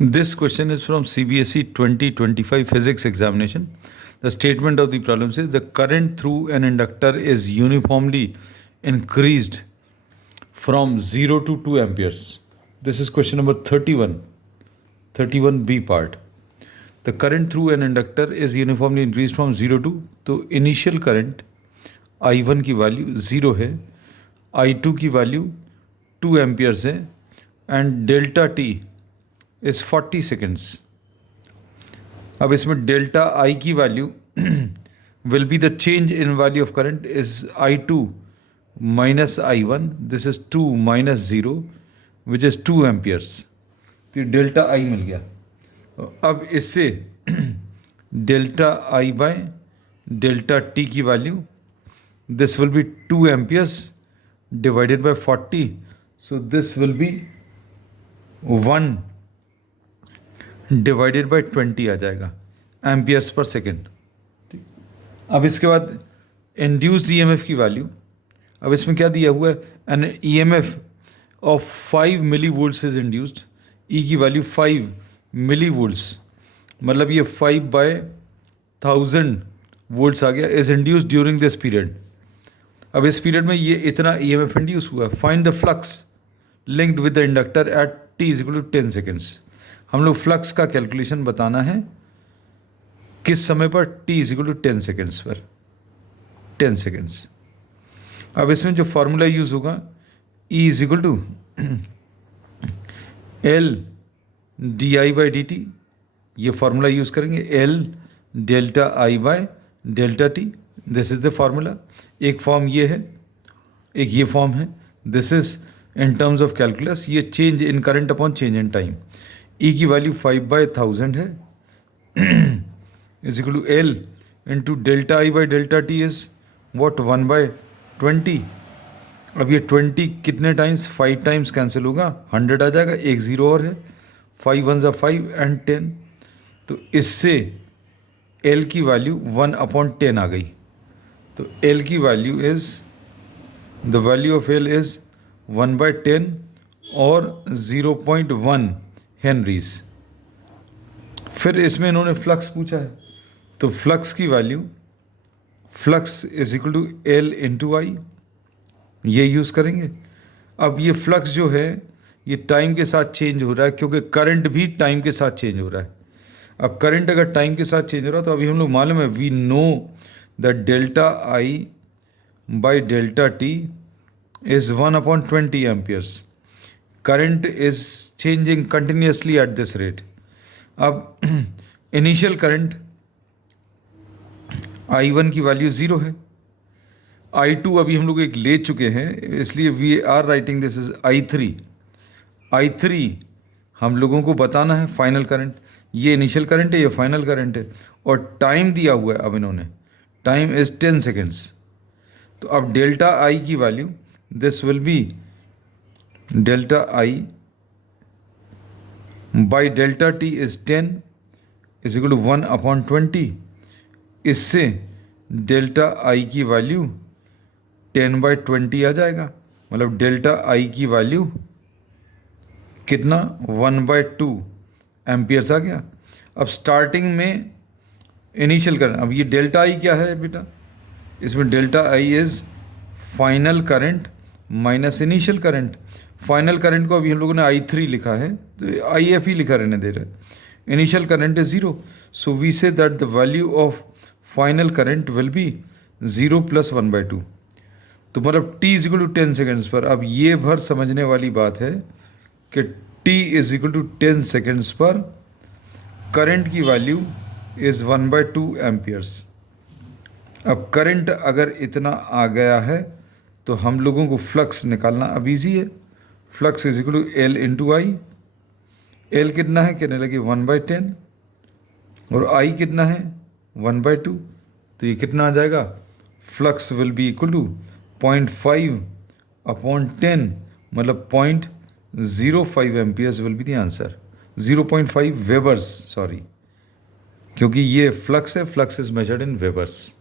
This question is from CBSE 2025 physics examination. The statement of the problem says the current through an inductor is uniformly increased from 0 to 2 amperes. This is question number 31, 31B part. The current through an inductor is uniformly increased from 0 to, तो initial current I1 की value 0 है, I2 की वैल्यू 2 amperes है and delta T is 40 seconds. अब इसमें delta I की value will be the change in value of current is I2 minus I1. This is 2 minus 0 which is 2 amperes. तो delta I मिल गया. अब इससे delta I by delta T की value this will be 2 amperes divided by 40. So this will be 1 divided by 20 आ जाएगा amperes पर second. अब इसके बाद इंड्यूस्ड ईएमएफ की वैल्यू. अब इसमें क्या दिया हुआ है, an EMF of 5 milli volts is induced. E की वैल्यू 5 मिली वोल्ट्स, मतलब ये 5/1000 वोल्ट्स आ गया, is induced during this period. अब इस पीरियड में ये इतना ईएमएफ इंड्यूस हुआ. Find the flux linked with the inductor at t is equal to 10 seconds. हम लोग फ्लक्स का कैलकुलेशन बताना है किस समय पर, t is equal to 10 seconds पर, 10 सेकेंड्स. अब इसमें जो फॉर्मूला यूज होगा E is equal to L di by D T. ये फॉर्मूला यूज करेंगे, L delta I by delta T. This is the formula. एक फॉर्म ये है, एक ये फॉर्म है. This is in terms of calculus, ये change in current upon change in time. E की वैल्यू 5/1000 है is equal to L into delta I by delta T is what 1/20. अब ये 20 कितने टाइम्स, 5 टाइम्स कैंसिल होगा, 100 आ जाएगा, एक ज़ीरो और है, 5 1 ज़ा 5 एंड 10. तो इससे L की वैल्यू 1/10 आ गई. तो L की value is, the value of L is 1/10 और 0.1 हेनरीज. फिर इसमें इन्होंने फ्लक्स पूछा है, तो फ्लक्स की value, flux is equal to L into I, ये यूज़ करेंगे. अब ये फ्लक्स जो है ये टाइम के साथ चेंज हो रहा है, क्योंकि करंट भी टाइम के साथ चेंज हो रहा है. अब करंट अगर टाइम के साथ चेंज हो रहा है तो अभी हम लोग मालूम है, we know that delta I by delta T is 1/20 amperes. current is changing continuously at this rate. अब इनिशियल करंट I1 की वैल्यू 0 है, I2 अभी हम लोग एक ले चुके हैं, इसलिए we are writing this is I3 हम लोगों को बताना है फाइनल करंट. ये इनिशियल करंट है, ये फाइनल करंट है, और टाइम दिया हुआ है. अब इन्होंने टाइम इज 10 सेकेंड्स. तो अब डेल्टा आई की value this will be delta I by delta T is 10 is equal to 1/20. इससे डेल्टा आई की वैल्यू 10/20 आ जाएगा, मतलब डेल्टा आई की वैल्यू कितना 1/2 एम्पियर्स आ गया. अब स्टार्टिंग में इनिशियल करंट, अब ये डेल्टा आई क्या है बेटा, इसमें delta I is final current minus initial current. Final current को अभी हम लोगों ने I3 लिखा है, तो IF ही लिखा रहने दे रहे. Initial current is 0, so we say that the value of final current will be 0 + 1/2. तो मतलब t is equal to 10 seconds पर. अब ये भर समझने वाली बात है कि t is equal to 10 seconds पर करंट की वैल्यू इज़ 1/2 एम्पियर्स. अब करंट अगर इतना आ गया है तो हम लोगों को फ्लक्स निकालना अब ईजी है. Flux is equal to L into I. L कितना है, कहने लगे 1/10, और I कितना है 1/2. तो ये कितना आ जाएगा, flux will be equal to 0.5/10, मतलब 0.05 amperes will be the answer. 0.5 webers, sorry, क्योंकि ये फ्लक्स है, flux is measured in Weber's.